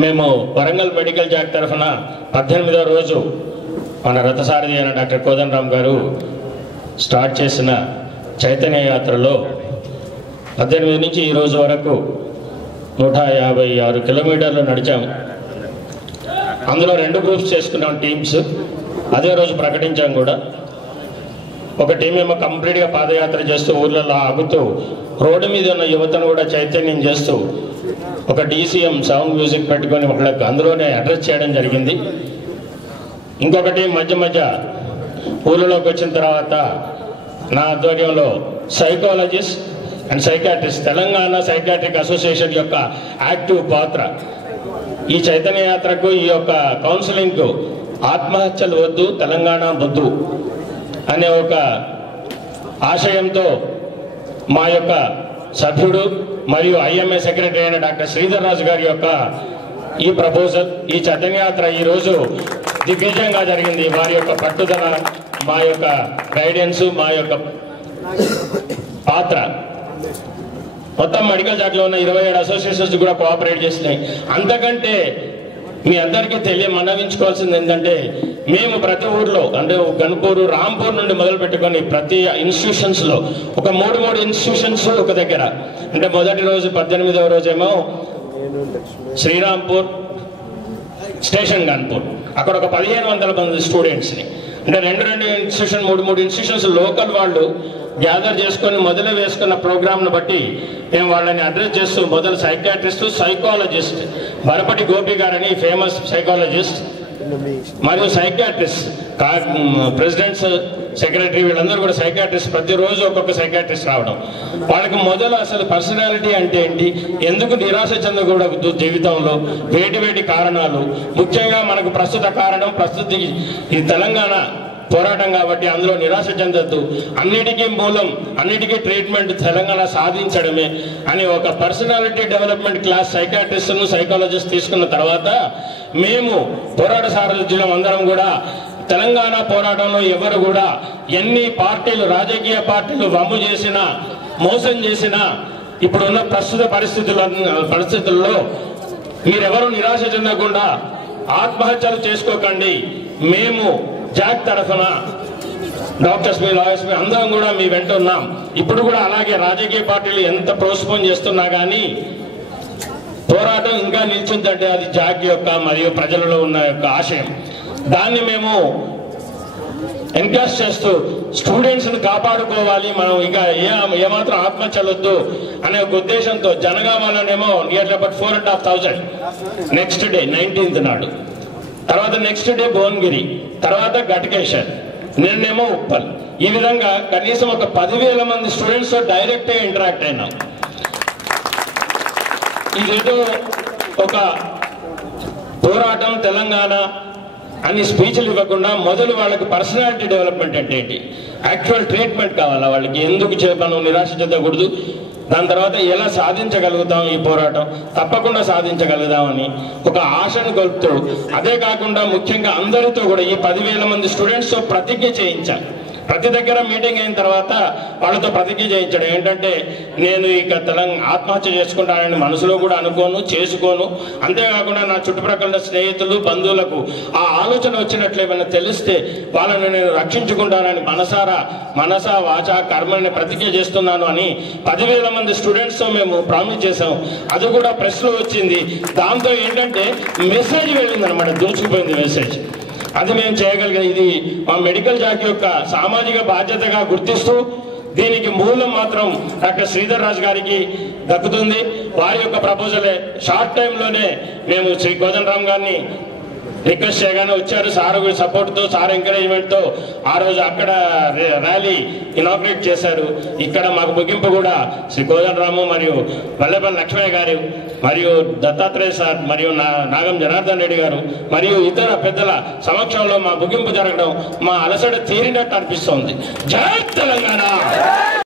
మేము Warangal medical Jack తరఫున 18వ రోజు మన రథసారథి అయిన డాక్టర్ కోదండరామ్ గారు స్టార్ట్ చేసిన చైతన్య యాత్రలో 18 నుంచి ఈ రోజు వరకు 156 కిలోమీటర్లు నడిచాము. అందులో 2 గ్రూప్స్ చేసుకున్నాం టీమ్స్. అదే రోజు ప్రకటించాం కూడా. ఒక టీం ఏమో కంప్లీట్గా పాదయాత్ర చేస్తూ ఊర్లలో ఆగుతూ రోడ్డు మీద ఉన్న యువతను కూడా చైతన్యం చేస్తూ ఒక DCM సౌండ్ మ్యూజిక్ పెట్టుకొని ఒకళ్ళకి అందులోనే అడ్రస్ చేయడం జరిగింది. ఇంకొకటి మధ్య ఊళ్ళలోకి వచ్చిన తర్వాత నా ఆధ్వర్యంలో psychologist and psychiatrist Telangana psychiatric association యొక్క యాక్టివ్ పాత్ర ఈ చైతన్య యాత్రకు, ఈ యొక్క కౌన్సిలింగ్కు ఆత్మహత్యలు వద్దు తెలంగాణ వద్దు అనే ఒక ఆశయంతో మా యొక్క సభ్యుడు మరియు IMA సెక్రటరీ అయిన డాక్టర్ శ్రీధర్ రాజు గారి యొక్క ఈ ప్రపోజల్, ఈ చైతన్యయాత్ర ఈరోజు దిగ్విజయంగా జరిగింది. వారి యొక్క పట్టుదల, మా యొక్క గైడెన్స్, మా యొక్క పాత్ర మొత్తం మెడికల్ జాక్లో ఉన్న 27 అసోసియేషన్స్ కూడా కోఆపరేట్ చేసినాయి. అంతకంటే మీ అందరికీ మనవించుకోవాల్సింది ఏంటంటే, మేము ప్రతి ఊర్లో అంటే గన్పూరు, రాంపూర్ నుండి మొదలు పెట్టుకొని ప్రతి ఇన్స్టిట్యూషన్స్లో ఒక 3 ఇన్స్టిట్యూషన్స్ ఒక దగ్గర. అంటే మొదటి రోజు 18వ రోజేమో శ్రీరాంపూర్ స్టేషన్ గన్పూర్, అక్కడ ఒక 1500 మంది స్టూడెంట్స్ని, అంటే 2 ఇన్స్టిట్యూషన్ 3 ఇన్స్టిట్యూషన్స్ లోకల్ వాళ్ళు గ్యాదర్ చేసుకొని మొదలు వేసుకున్న ప్రోగ్రామ్ను బట్టి మేము వాళ్ళని అడ్రస్ చేస్తూ మొదలు సైకాట్రిస్ట్, సైకాలజిస్ట్ బరపటి గోపి గారని ఫేమస్ సైకాలజిస్ట్ మరియు సైకాట్రిస్ట్ ప్రెసిడెంట్స్, సెక్రటరీ వీళ్ళందరూ కూడా సైకాట్రిస్ట్, ప్రతిరోజు ఒక్కొక్క సైకాట్రిస్ట్ రావడం. వాళ్ళకి మొదలు అసలు పర్సనాలిటీ అంటే ఏంటి, ఎందుకు నిరాశ చెందకూడదు జీవితంలో, వేటి కారణాలు, ముఖ్యంగా మనకు ప్రస్తుత కారణం ప్రస్తుత ఈ తెలంగాణ పోరాటం కాబట్టి అందులో నిరాశ చెందద్దు, అన్నిటికీ మూలం, అన్నిటికీ ట్రీట్మెంట్ తెలంగాణ సాధించడమే అని ఒక పర్సనాలిటీ డెవలప్మెంట్ క్లాస్ సైకాట్రిస్ట్ను సైకాలజిస్ట్ తీసుకున్న తర్వాత మేము పోరాట సారథ్యం అందరం కూడా తెలంగాణ పోరాటంలో ఎవరు కూడా ఎన్ని పార్టీలు, రాజకీయ పార్టీలు వమ్ము చేసినా, మోసం చేసినా, ఇప్పుడున్న ప్రస్తుత పరిస్థితుల్లో మీరెవరూ నిరాశ చెందకుండా ఆత్మహత్యలు చేసుకోకండి. మేము జాక్ తరఫున డాక్టర్స్, మీ లాయర్స్, మీ అందరం కూడా మీ వెంట ఉన్నాం. ఇప్పుడు కూడా అలాగే రాజకీయ పార్టీలు ఎంత ప్రోత్సహం చేస్తున్నా కానీ పోరాటం ఇంకా నిల్చుందంటే అది జాక్ యొక్క మరియు ప్రజలలో ఉన్న యొక్క ఆశయం. దాన్ని మేము ఎన్కరేజ్ చేస్తూ స్టూడెంట్స్ని కాపాడుకోవాలి, మనం ఇంకా ఏమాత్రం ఆత్మహత్యలొద్దు అనే ఒక ఉద్దేశంతో జనగామలోనేమో nearly about 4,500 next day 19th నాడు, తర్వాత నెక్స్ట్ డే భువనగిరి, తర్వాత ఘటకేశ్వర్, నిన్నేమో ఉప్పల్. ఈ విధంగా కనీసం ఒక 10,000 మంది స్టూడెంట్స్తో డైరెక్ట్గా ఇంటరాక్ట్ అయినాం. ఇదేదో ఒక పోరాటం తెలంగాణ అని స్పీచ్లు ఇవ్వకుండా మొదలు వాళ్ళకి పర్సనాలిటీ డెవలప్మెంట్ అంటే ఏంటి, యాక్చువల్ ట్రీట్మెంట్ కావాలా వాళ్ళకి, ఎందుకు మనం నిరాశ చెందకూడదు, దాని తర్వాత ఎలా సాధించగలుగుతాం, ఈ పోరాటం తప్పకుండా సాధించగలుగుదామని ఒక ఆశను కలుపుతూ, అదే కాకుండా ముఖ్యంగా అందరితో కూడా ఈ 10,000 మంది స్టూడెంట్స్తో ప్రతిజ్ఞ చేయించాలి. ప్రతి దగ్గర మీటింగ్ అయిన తర్వాత వాళ్ళతో ప్రతిజ్ఞ చేయించడం ఏంటంటే, నేను ఇక ఆత్మహత్య చేసుకుంటానని మనసులో కూడా చేసుకోను, అంతేకాకుండా నా చుట్టుప్రక్కల స్నేహితులు, బంధువులకు ఆ ఆలోచన వచ్చినట్లు ఏమైనా తెలిస్తే వాళ్ళని నేను రక్షించుకుంటానని మనస వాచ కర్మని ప్రతిజ్ఞ చేస్తున్నాను అని 10,000 మంది స్టూడెంట్స్తో మేము ప్రామిస్ చేసాం. అది కూడా ప్రెస్లో వచ్చింది. దాంతో ఏంటంటే మెసేజ్ వెళ్ళింది అనమాట, దూసుకుపోయింది మెసేజ్. అది మేము చేయగలిగాం. ఇది మా మెడికల్ జాక్ యొక్క సామాజిక బాధ్యతగా గుర్తిస్తూ దీనికి మూలం మాత్రం డాక్టర్ శ్రీధర్ రాజు గారికి దక్కుతుంది. వారి యొక్క ప్రపోజలే షార్ట్ టైంలోనే మేము శ్రీ కోదండరామ్ గారిని రిక్వెస్ట్ చేయగానే వచ్చారు. సార్ సపోర్ట్తో, సార్ ఎంకరేజ్మెంట్తో ఆ రోజు అక్కడ ర్యాలీ ఇనాగ్రేట్ చేశారు. ఇక్కడ మాకు ముగింపు కూడా శ్రీ కోదండరాము మరియు వల్లెపల్లి లక్ష్మయ్య గారు మరియు దత్తాత్రేయ సార్ మరియు నాగం జనార్దన్ రెడ్డి గారు మరియు ఇతర పెద్దల సమక్షంలో మా ముగింపు జరగడం మా అలసట తీరినట్టు అనిపిస్తోంది. జై తెలంగాణ.